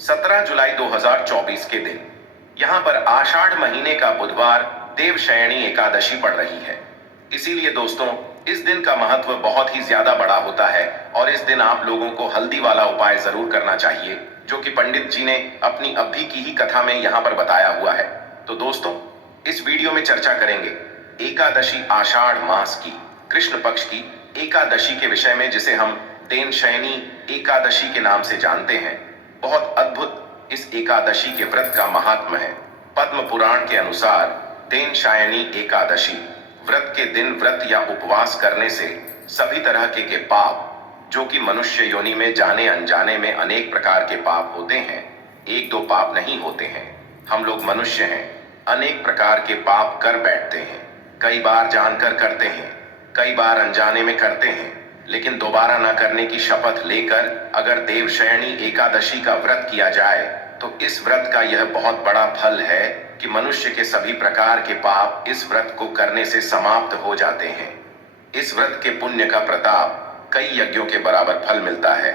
17 जुलाई 2024 के दिन यहाँ पर आषाढ़ महीने का बुधवार देवशयनी एकादशी पड़ रही है। इसीलिए दोस्तों, इस दिन का महत्व बहुत ही ज्यादा बड़ा होता है और इस दिन आप लोगों को हल्दी वाला उपाय जरूर करना चाहिए, जो कि पंडित जी ने अपनी अभी की ही कथा में यहाँ पर बताया हुआ है। तो दोस्तों, इस वीडियो में चर्चा करेंगे एकादशी, आषाढ़ मास की कृष्ण पक्ष की एकादशी के विषय में, जिसे हम देवशयनी एकादशी के नाम से जानते हैं। बहुत अद्भुत इस एकादशी के व्रत का महात्म्य है। पद्म पुराण के अनुसार देवशयनी एकादशी व्रत के दिन व्रत या उपवास करने से सभी तरह के पाप, जो कि मनुष्य योनि में जाने अनजाने में अनेक प्रकार के पाप होते हैं, एक दो पाप नहीं होते हैं। हम लोग मनुष्य हैं, अनेक प्रकार के पाप कर बैठते हैं। कई बार जानकर करते हैं, कई बार अनजाने में करते हैं, लेकिन दोबारा न करने की शपथ लेकर अगर देवशयनी एकादशी का व्रत किया जाए तो इस व्रत का यह बहुत बड़ा फल है कि मनुष्य के सभी प्रकार के पाप इस व्रत को करने से समाप्त हो जाते हैं। इस व्रत के पुण्य का प्रताप कई यज्ञों के बराबर फल मिलता है।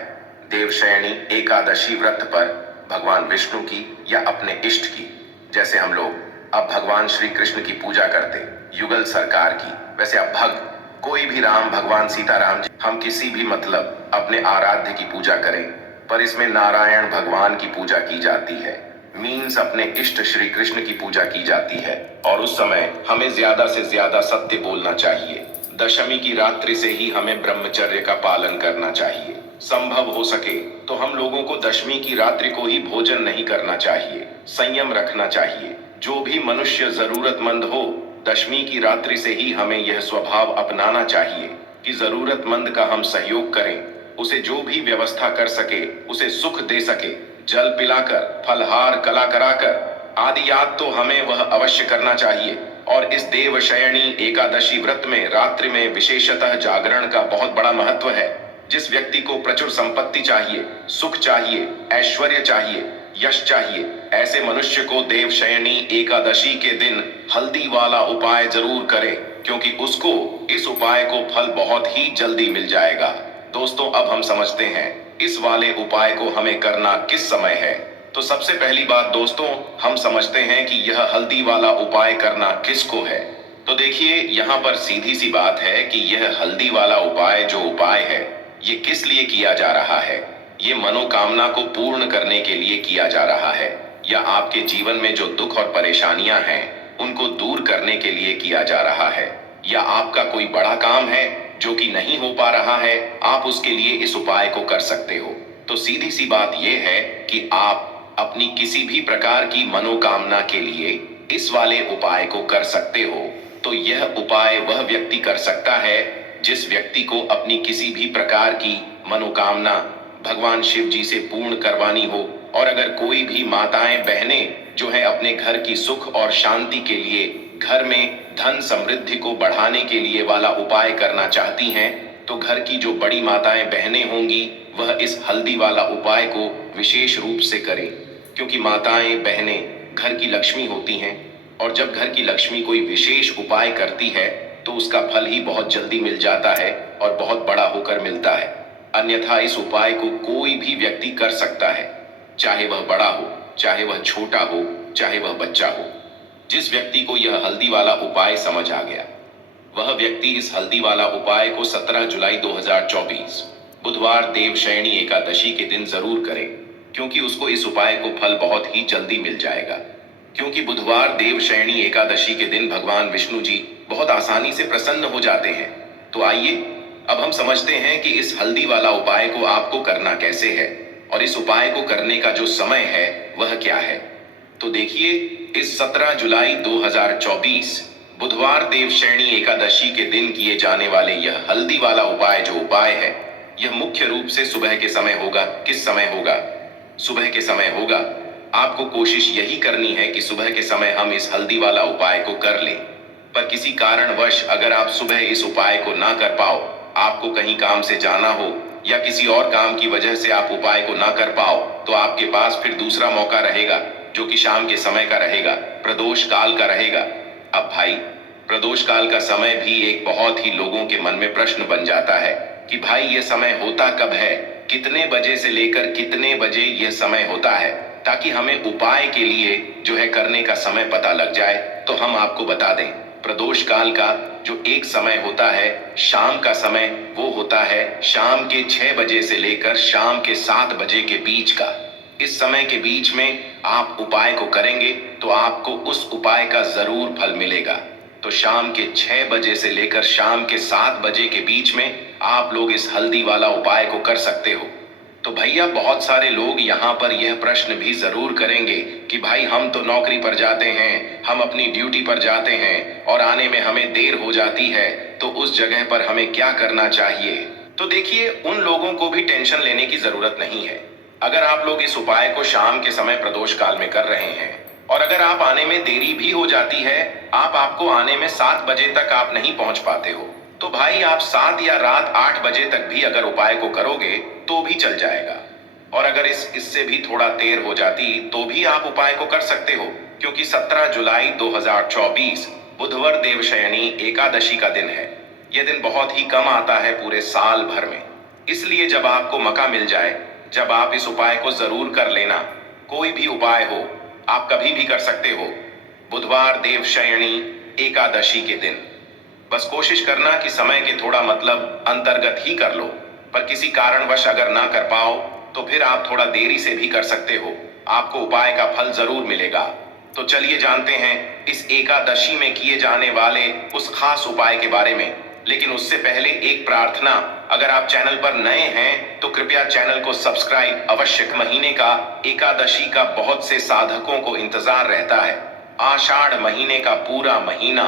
देवशयनी एकादशी व्रत पर भगवान विष्णु की या अपने इष्ट की, जैसे हम लोग अब भगवान श्री कृष्ण की पूजा करते, युगल सरकार की, वैसे अब भक्त कोई भी राम, भगवान सीताराम जी, हम किसी भी मतलब अपने आराध्य की पूजा करें, पर इसमें नारायण भगवान की पूजा की जाती है। मीन्स अपने इष्ट श्री कृष्ण की पूजा की जाती है। और उस समय हमें ज्यादा से ज्यादा सत्य बोलना चाहिए। दशमी की रात्रि से ही हमें ब्रह्मचर्य का पालन करना चाहिए। संभव हो सके तो हम लोगों को दशमी की रात्रि को ही भोजन नहीं करना चाहिए, संयम रखना चाहिए। जो भी मनुष्य जरूरतमंद हो, दशमी की रात्रि से ही हमें यह स्वभाव अपनाना चाहिए कि जरूरतमंद का हम सहयोग करें, उसे जो भी व्यवस्था कर सके उसे सुख दे सके, जल पिलाकर, फलहार कला कराकर आदि याद तो हमें वह अवश्य करना चाहिए। और इस देवशयनी एकादशी व्रत में रात्रि में विशेषतः जागरण का बहुत बड़ा महत्व है। जिस व्यक्ति को प्रचुर संपत्ति चाहिए, सुख चाहिए, ऐश्वर्य चाहिए, यश चाहिए, ऐसे मनुष्य को देवशयनी एकादशी के दिन हल्दी वाला उपाय जरूर करें, क्योंकि उसको इस उपाय को फल बहुत ही जल्दी मिल जाएगा। दोस्तों, अब हम समझते हैं इस वाले उपाय को हमें करना किस समय है। तो सबसे पहली बात दोस्तों, हम समझते हैं कि यह हल्दी वाला उपाय करना किसको है। तो देखिए, यहाँ पर सीधी सी बात है कि यह हल्दी वाला उपाय जो उपाय है, ये किस लिए किया जा रहा है। ये मनोकामना को पूर्ण करने के लिए किया जा रहा है, या आपके जीवन में जो दुख और परेशानियां हैं उनको दूर करने के लिए किया जा रहा है, या आपका कोई बड़ा काम है जो कि नहीं हो पा रहा है, आप उसके लिए इस उपाय को कर सकते हो। तो सीधी सी बात यह है कि आप अपनी किसी भी प्रकार की मनोकामना के लिए इस वाले उपाय को कर सकते हो। तो यह उपाय वह व्यक्ति कर सकता है जिस व्यक्ति को अपनी किसी भी प्रकार की मनोकामना भगवान शिव जी से पूर्ण करवानी हो। और अगर कोई भी माताएं बहनें जो है अपने घर की सुख और शांति के लिए, घर में धन समृद्धि को बढ़ाने के लिए वाला उपाय करना चाहती हैं, तो घर की जो बड़ी माताएं बहनें होंगी वह इस हल्दी वाला उपाय को विशेष रूप से करें, क्योंकि माताएं बहनें घर की लक्ष्मी होती हैं, और जब घर की लक्ष्मी कोई विशेष उपाय करती है तो उसका फल ही बहुत जल्दी मिल जाता है और बहुत बड़ा होकर मिलता है। अन्यथा इस उपाय को कोई भी व्यक्ति कर सकता है, चाहे वह बड़ा हो, चाहे वह छोटा हो, चाहे वह बच्चा हो। जिस व्यक्ति को यह हल्दी वाला उपाय समझ आ गया, वह व्यक्ति इस हल्दी वाला उपाय को 17 जुलाई 2024 बुधवार देवशयनी एकादशी के दिन जरूर करे, क्योंकि उसको इस उपाय को फल बहुत ही जल्दी मिल जाएगा। क्योंकि बुधवार देवशयनी एकादशी के दिन भगवान विष्णु जी बहुत आसानी से प्रसन्न हो जाते हैं। तो आइए अब हम समझते हैं कि इस हल्दी वाला उपाय को आपको करना कैसे है, और इस उपाय को करने का जो समय है वह क्या है। तो देखिए, इस 17 जुलाई 2024 बुधवार देवशयनी एकादशी के दिन किए जाने वाले यह हल्दी वाला उपाय जो उपाय है, यह मुख्य रूप से सुबह के समय होगा। किस समय होगा? सुबह के समय होगा। आपको कोशिश यही करनी है कि सुबह के समय हम इस हल्दी वाला उपाय को कर लें। पर किसी कारणवश अगर आप सुबह इस उपाय को ना कर पाओ, आपको कहीं काम से जाना हो या किसी और काम की वजह से आप उपाय को ना कर पाओ, तो आपके पास फिर दूसरा मौका रहेगा, जो कि शाम के समय का रहेगा, प्रदोष काल का रहेगा। अब भाई, प्रदोष काल का समय भी एक बहुत ही लोगों के मन में प्रश्न बन जाता है कि भाई ये समय होता कब है, कितने बजे से लेकर कितने बजे यह समय होता है, ताकि हमें उपाय के लिए जो है करने का समय पता लग जाए। तो हम आपको बता दें, प्रदोष काल का जो एक समय होता है शाम का समय, वो होता है शाम के 6 बजे से लेकर शाम के 7 बजे के बीच का। इस समय के बीच में आप उपाय को करेंगे तो आपको उस उपाय का जरूर फल मिलेगा। तो शाम के 6 बजे से लेकर शाम के 7 बजे के बीच में आप लोग इस हल्दी वाला उपाय को कर सकते हो। तो भैया बहुत सारे लोग यहाँ पर यह प्रश्न भी जरूर करेंगे कि भाई हम तो नौकरी पर जाते हैं, हम अपनी ड्यूटी पर जाते हैं और आने में हमें देर हो जाती है, तो उस जगह पर हमें क्या करना चाहिए। तो देखिए, उन लोगों को भी टेंशन लेने की जरूरत नहीं है। अगर आप लोग इस उपाय को शाम के समय प्रदोष काल में कर रहे हैं और अगर आप आने में देरी भी हो जाती है, आपको आने में 7 बजे तक आप नहीं पहुंच पाते हो, तो भाई आप 7 या रात 8 बजे तक भी अगर उपाय को करोगे तो भी चल जाएगा। और अगर इससे भी थोड़ा देर हो जाती तो भी आप उपाय को कर सकते हो, क्योंकि 17 जुलाई 2024 बुधवार देवशयनी एकादशी का दिन है। यह दिन बहुत ही कम आता है पूरे साल भर में, इसलिए जब आपको मौका मिल जाए, जब आप इस उपाय को जरूर कर लेना। कोई भी उपाय हो, आप कभी भी कर सकते हो, बुधवार देवशयनी एकादशी के दिन। बस कोशिश करना कि समय के थोड़ा मतलब अंतर्गत ही कर लो, पर किसी कारणवश अगर ना कर पाओ तो फिर आप थोड़ा देरी से भी कर सकते हो, आपको उपाय का फल जरूर मिलेगा। तो चलिए जानते हैं इस एकादशी में किए जाने वाले उस खास उपाय के बारे में। लेकिन उससे पहले एक प्रार्थना, अगर आप चैनल पर नए हैं तो कृपया चैनल को सब्सक्राइब अवश्य। महीने का एकादशी का बहुत से साधकों को इंतजार रहता है। आषाढ़ महीने का पूरा महीना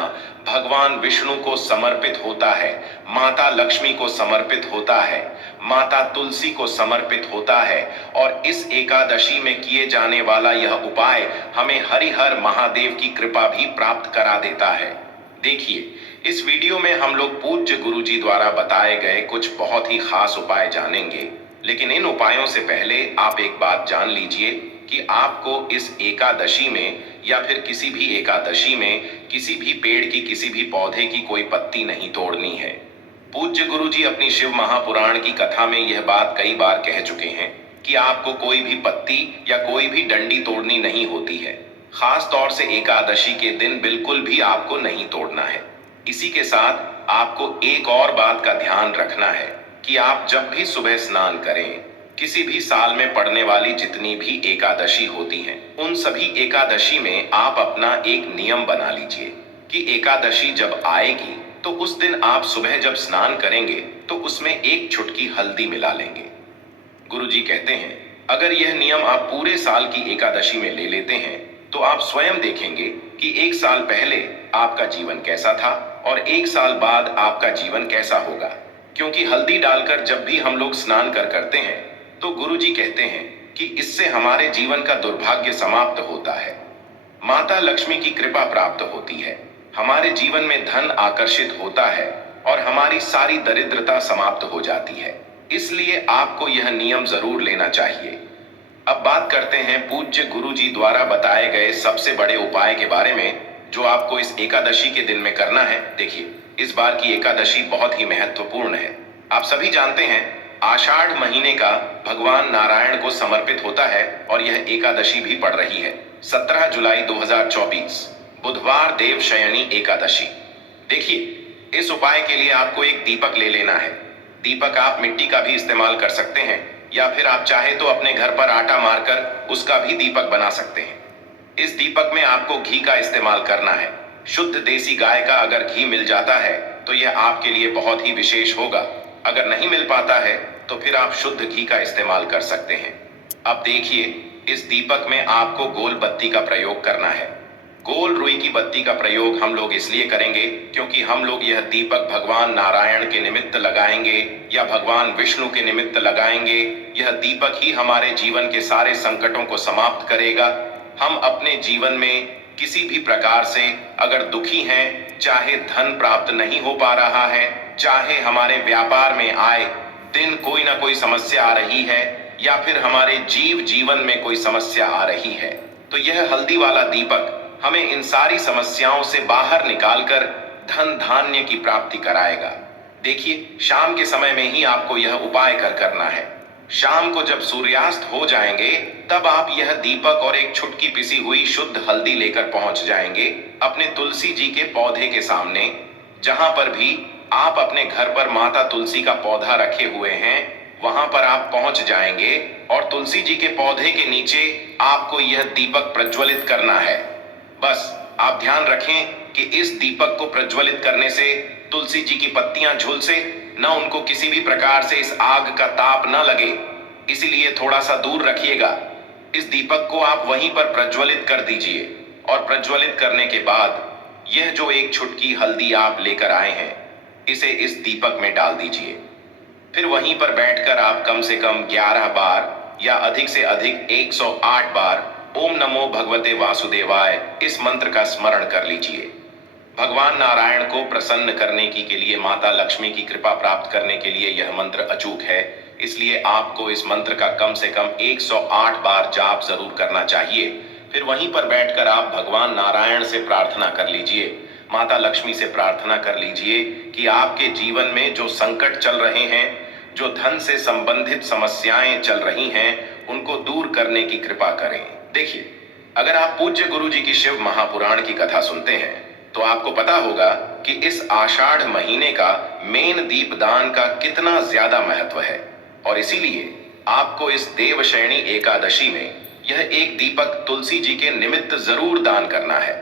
भगवान विष्णु को समर्पित होता है, माता लक्ष्मी को समर्पित होता है, माता तुलसी को समर्पित होता है। और इस एकादशी में किए जाने वाला यह उपाय हमें हरिहर महादेव की कृपा भी प्राप्त करा देता है। देखिए, इस वीडियो में हम लोग पूज्य गुरुजी द्वारा बताए गए कुछ बहुत ही खास उपाय जानेंगे। लेकिन इन उपायों से पहले आप एक बात जान लीजिए कि आपको इस एकादशी में या फिर किसी भी एकादशी में किसी भी पेड़ की, किसी भी पौधे की कोई पत्ती नहीं तोड़नी है। पूज्य गुरुजी अपनी शिव महापुराण की कथा में यह बात कई बार कह चुके हैं कि आपको कोई भी पत्ती या कोई भी डंडी तोड़नी नहीं होती है। खास तौर से एकादशी के दिन बिल्कुल भी आपको नहीं तोड़ना है। इसी के साथ आपको एक और बात का ध्यान रखना है कि आप जब भी सुबह स्नान करें, किसी भी साल में पड़ने वाली जितनी भी एकादशी होती हैं, उन सभी एकादशी में आप अपना एक नियम बना लीजिए कि एकादशी जब आएगी तो उस दिन आप सुबह जब स्नान करेंगे तो उसमें एक चुटकी हल्दी मिला लेंगे। गुरुजी कहते हैं, अगर यह नियम आप पूरे साल की एकादशी में ले लेते हैं तो आप स्वयं देखेंगे कि एक साल पहले आपका जीवन कैसा था और एक साल बाद आपका जीवन कैसा होगा। क्योंकि हल्दी डालकर जब भी हम लोग स्नान करते हैं तो गुरुजी कहते हैं कि इससे हमारे जीवन का दुर्भाग्य समाप्त होता है, माता लक्ष्मी की कृपा प्राप्त होती है, हमारे जीवन में धन आकर्षित होता है और हमारी सारी दरिद्रता समाप्त हो जाती है। इसलिए आपको यह नियम जरूर लेना चाहिए। अब बात करते हैं पूज्य गुरुजी द्वारा बताए गए सबसे बड़े उपाय के बारे में, जो आपको इस एकादशी के दिन में करना है। देखिए, इस बार की एकादशी बहुत ही महत्वपूर्ण है। आप सभी जानते हैं, आषाढ़ महीने का भगवान नारायण को समर्पित होता है और यह एकादशी भी पड़ रही है 17 जुलाई 2024 बुधवार देवशयनी एकादशी। देखिए, इस उपाय के लिए आपको एक दीपक ले लेना है। दीपक आप मिट्टी का भी इस्तेमाल कर सकते हैं या फिर आप चाहे तो अपने घर पर आटा मारकर उसका भी दीपक बना सकते हैं। इस दीपक में आपको घी का इस्तेमाल करना है। शुद्ध देसी गाय का अगर घी मिल जाता है तो यह आपके लिए बहुत ही विशेष होगा। अगर नहीं मिल पाता है तो फिर आप शुद्ध घी का इस्तेमाल कर सकते हैं। अब देखिए, इस दीपक में आपको गोल बत्ती का प्रयोग करना है। गोल रुई की बत्ती का प्रयोग हम लोग इसलिए करेंगे क्योंकि हम लोग यह दीपक भगवान नारायण के निमित्त लगाएंगे या भगवान विष्णु के निमित्त लगाएंगे। यह दीपक ही हमारे जीवन के सारे संकटों को समाप्त करेगा। हम अपने जीवन में किसी भी प्रकार से अगर दुखी हैं, चाहे धन प्राप्त नहीं हो पा रहा है, चाहे हमारे व्यापार में आए दिन कोई ना कोई समस्या आ रही है या फिर हमारे जीवन में कोई समस्या आ रही है, तो यह हल्दी वाला दीपक हमें इन सारी समस्याओं से बाहर निकालकर धन धान्य की प्राप्ति कराएगा। देखिए, शाम के समय में ही आपको यह उपाय करना है। शाम को जब सूर्यास्त हो जाएंगे तब आप यह दीपक और एक छुटकी पिसी हुई शुद्ध हल्दी लेकर पहुंच जाएंगे अपने तुलसी जी के पौधे के सामने। जहां पर भी आप अपने घर पर माता तुलसी का पौधा रखे हुए हैं वहां पर आप पहुंच जाएंगे और तुलसी जी के पौधे के नीचे आपको यह दीपक प्रज्वलित करना है। बस आप ध्यान रखें कि इस दीपक को प्रज्वलित करने से तुलसी जी की पत्तियां झुलसे न, उनको किसी भी प्रकार से इस आग का ताप न लगे, इसीलिए थोड़ा सा दूर रखिएगा। इस दीपक को आप वहीं पर प्रज्वलित कर दीजिए और प्रज्वलित करने के बाद यह जो एक छुटकी हल्दी आप लेकर आए हैं इसे इस दीपक में डाल दीजिए। फिर वहीं पर बैठकर आप कम से कम 11 बार या अधिक से अधिक 108 बार ओम नमो भगवते वासुदेवाय इस मंत्र का स्मरण कर लीजिए। भगवान नारायण को प्रसन्न करने की के लिए, माता लक्ष्मी की कृपा प्राप्त करने के लिए यह मंत्र अचूक है, इसलिए आपको इस मंत्र का कम से कम 108 बार जाप जरूर करना चाहिए। फिर वहीं पर बैठकर आप भगवान नारायण से प्रार्थना कर लीजिए, माता लक्ष्मी से प्रार्थना कर लीजिए कि आपके जीवन में जो संकट चल रहे हैं, जो धन से संबंधित समस्याएं चल रही हैं, उनको दूर करने की कृपा करें। देखिए, अगर आप पूज्य गुरु जी की शिव महापुराण की कथा सुनते हैं तो आपको पता होगा कि इस आषाढ़ महीने का मेन दीपदान का कितना ज्यादा महत्व है, और इसीलिए आपको इस देवशयनी एकादशी में यह एक दीपक तुलसी जी के निमित्त जरूर दान करना है,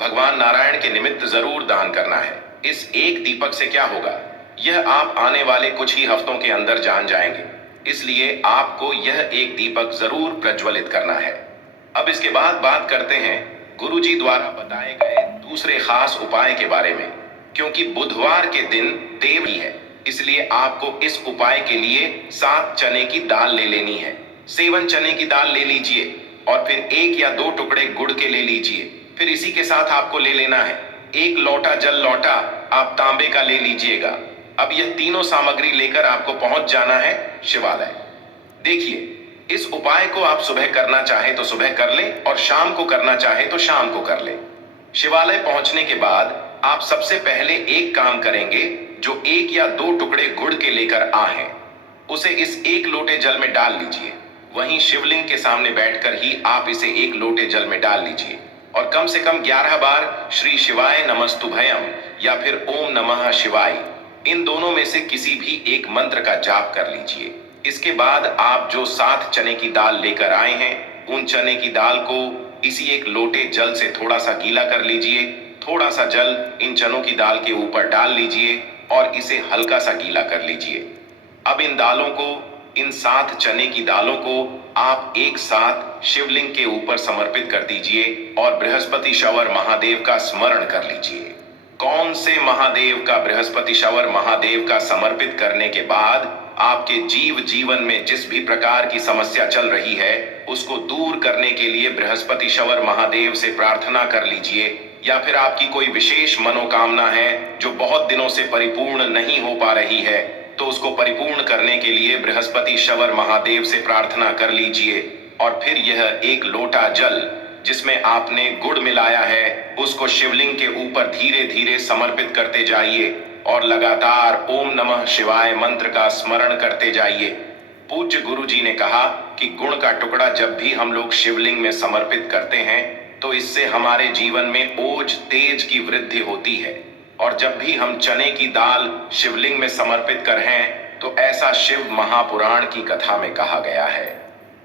भगवान नारायण के निमित्त जरूर दान करना है। इस एक दीपक से क्या होगा यह आप आने वाले कुछ ही हफ्तों के अंदर जान जाएंगे, इसलिए आपको यह एक दीपक जरूर प्रज्वलित करना है। अब इसके बाद बात करते हैं गुरु जी द्वारा बताए गए दूसरे खास उपाय के बारे में। क्योंकि बुधवार के दिन देवी है, इसलिए आपको इस उपाय के लिए 7 चने की दाल ले लेनी है। सेवन चने की दाल ले लीजिए और फिर 1 या 2 टुकड़े गुड़ के ले लीजिए। फिर इसी के साथ आपको ले लेना है 1 लोटा जल, लोटा आप तांबे का ले लीजिएगा। अब यह तीनों सामग्री लेकर आपको पहुंच जाना है शिवालय। देखिए, इस उपाय को आप सुबह करना चाहे तो सुबह कर लें और शाम को करना चाहे तो शाम को कर लें। शिवालय पहुंचने के बाद आप सबसे पहले एक काम करेंगे, जो 1 या 2 टुकड़े गुड़ के लेकर आए हैं उसे इस 1 लोटे जल में डाल लीजिए। वहीं शिवलिंग के सामने बैठकर ही आप इसे 1 लोटे जल में डाल लीजिए और कम से कम 11 बार श्री शिवाय नमस्तुभयम या फिर ओम नमः शिवाय, इन दोनों में से किसी भी एक मंत्र का जाप कर लीजिए। इसके बाद आप जो 7 चने की दाल लेकर आए हैं उन चने की दाल को इसी 1 लोटे जल से थोड़ा सा गीला कर लीजिए। थोड़ा सा जल इन चनों की दाल के ऊपर डाल लीजिए और इसे हल्का सा गीला कर लीजिए। अब इन दालों को, इन 7 चने की दालों को आप एक साथ शिवलिंग के ऊपर समर्पित कर दीजिए और बृहस्पति शवर महादेव का स्मरण कर लीजिए। कौन से महादेव का? बृहस्पति शवर महादेव का समर्पित करने के बाद आपके जीवन में जिस भी प्रकार की समस्या चल रही है उसको दूर करने के लिए बृहस्पति शवर महादेव से प्रार्थना कर लीजिए। या फिर आपकी कोई विशेष मनोकामना है जो बहुत दिनों से परिपूर्ण नहीं हो पा रही है तो उसको परिपूर्ण करने के लिए बृहस्पति शवर महादेव से प्रार्थना कर लीजिए। और फिर यह 1 लोटा जल जिसमें आपने गुड़ मिलाया है उसको शिवलिंग के ऊपर धीरे धीरे समर्पित करते जाइए और लगातार ओम नमः शिवाय मंत्र का स्मरण करते जाइए। पूज्य गुरु जी ने कहा कि गुण का टुकड़ा जब भी हम लोग शिवलिंग में समर्पित करते हैं तो इससे हमारे जीवन में ओज तेज की वृद्धि होती है, और जब भी हम चने की दाल शिवलिंग में समर्पित कर हैं तो ऐसा शिव महापुराण की कथा में कहा गया है।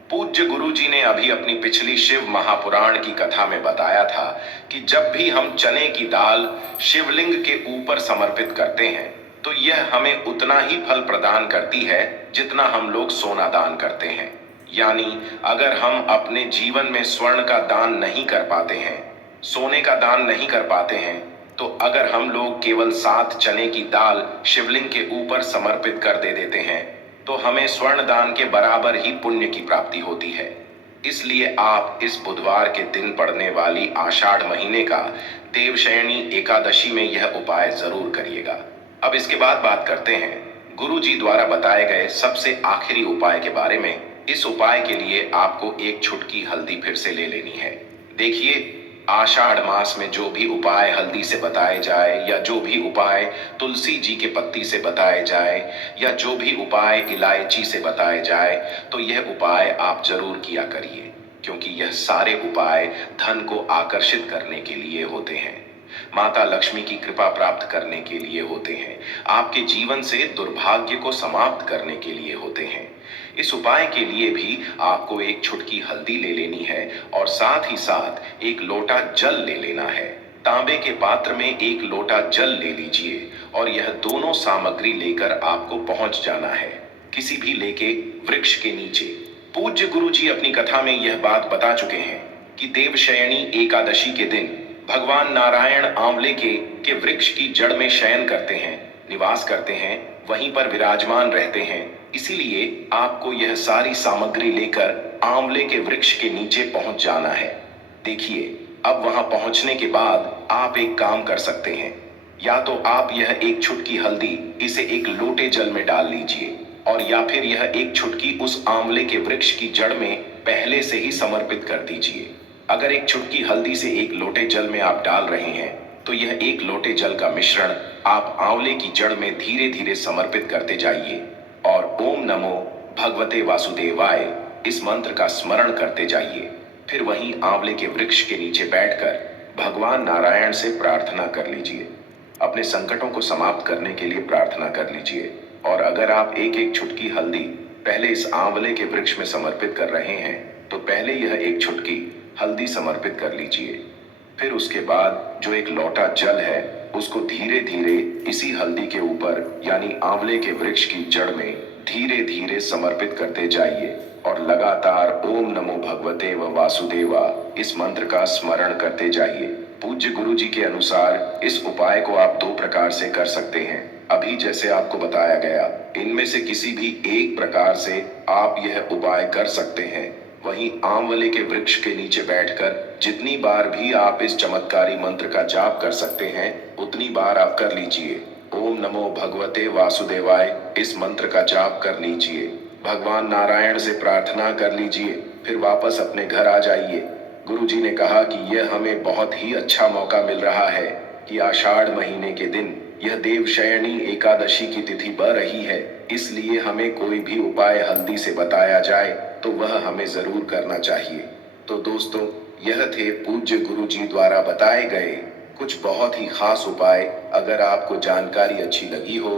पूज्य गुरु जी ने अभी अपनी पिछली शिव महापुराण की कथा में बताया था कि जब भी हम चने की दाल शिवलिंग के ऊपर समर्पित करते हैं तो यह हमें उतना ही फल प्रदान करती है जितना हम लोग सोना दान करते हैं। यानी अगर हम अपने जीवन में स्वर्ण का दान नहीं कर पाते हैं, सोने का दान नहीं कर पाते हैं, तो अगर हम लोग केवल 7 चने की दाल शिवलिंग के ऊपर समर्पित कर देते हैं तो हमें स्वर्ण दान के बराबर ही पुण्य की प्राप्ति होती है। इसलिए आप इस बुधवार के दिन पड़ने वाली आषाढ़ महीने का देवशयनी एकादशी में यह उपाय जरूर करिएगा। अब इसके बाद बात करते हैं गुरु जी द्वारा बताए गए सबसे आखिरी उपाय के बारे में। इस उपाय के लिए आपको 1 छुटकी हल्दी फिर से ले लेनी है। देखिए, आषाढ़ मास में जो भी उपाय हल्दी से बताए जाए या जो भी उपाय तुलसी जी के पत्ती से बताए जाए या जो भी उपाय इलायची से बताए जाए, तो यह उपाय आप जरूर किया करिए, क्योंकि यह सारे उपाय धन को आकर्षित करने के लिए होते हैं, माता लक्ष्मी की कृपा प्राप्त करने के लिए होते हैं, आपके जीवन से दुर्भाग्य को समाप्त करने के लिए होते हैं। इस उपाय के लिए भी आपको एक चुटकी हल्दी ले लेनी है और साथ ही साथ एक लोटा जल ले लेना है। तांबे के पात्र में एक लोटा जल ले लीजिए और यह दोनों सामग्री लेकर आपको पहुंच जाना है किसी भी लेके वृक्ष के नीचे। पूज्य गुरु जी अपनी कथा में यह बात बता चुके हैं कि देवशयनी एकादशी के दिन भगवान नारायण आंवले के वृक्ष की जड़ में शयन करते हैं, निवास करते हैं, वहीं पर विराजमान रहते हैं। इसीलिए आपको यह सारी सामग्री लेकर आंवले के वृक्ष के नीचे पहुंच जाना है। देखिए, अब वहां पहुंचने के बाद आप एक काम कर सकते हैं, या तो आप यह एक चुटकी हल्दी इसे एक लोटे जल में डाल लीजिए और या फिर यह एक चुटकी उस आंवले के वृक्ष की जड़ में पहले से ही समर्पित कर दीजिए। अगर एक चुटकी हल्दी से एक लोटे जल में आप डाल रहे हैं, तो यह एक लोटे जल का मिश्रण आप आंवले की जड़ में धीरे धीरे समर्पित करते जाइए और ओम नमो भगवते वासुदेवाय इस मंत्र का स्मरण करते जाइए। फिर वहीं आंवले के वृक्ष के नीचे बैठकर भगवान नारायण से प्रार्थना कर लीजिए। अपने संकटों को समाप्त करने के लिए प्रार्थना कर लीजिए। और अगर आप एक एक चुटकी हल्दी पहले इस आंवले के वृक्ष में समर्पित कर रहे हैं, तो पहले यह एक चुटकी हल्दी समर्पित कर लीजिए। फिर उसके बाद जो एक लोटा जल है उसको धीरे धीरे इसी हल्दी के ऊपर यानी आंवले के वृक्ष की जड़ में धीरे धीरे समर्पित करते जाइए और लगातार ओम नमो भगवते व वासुदेवा इस मंत्र का स्मरण करते जाइए। पूज्य गुरु जी के अनुसार इस उपाय को आप दो प्रकार से कर सकते हैं। अभी जैसे आपको बताया गया, इनमें से किसी भी एक प्रकार से आप यह उपाय कर सकते हैं। वहीं आंवले के वृक्ष के नीचे बैठकर जितनी बार भी आप इस चमत्कारी मंत्र का जाप कर सकते हैं, उतनी बार आप कर लीजिए। ओम नमो भगवते वासुदेवाय इस मंत्र का जाप कर लीजिए, भगवान नारायण से प्रार्थना कर लीजिए, फिर वापस अपने घर आ जाइए। गुरु जी ने कहा कि यह हमें बहुत ही अच्छा मौका मिल रहा है कि आषाढ़ महीने के दिन यह देवशयनी एकादशी की तिथि बढ़ रही है, इसलिए हमें कोई भी उपाय हल्दी से बताया जाए तो वह हमें जरूर करना चाहिए। तो दोस्तों, यह थे पूज्य गुरु जी द्वारा बताए गए कुछ बहुत ही खास उपाय। अगर आपको जानकारी अच्छी लगी हो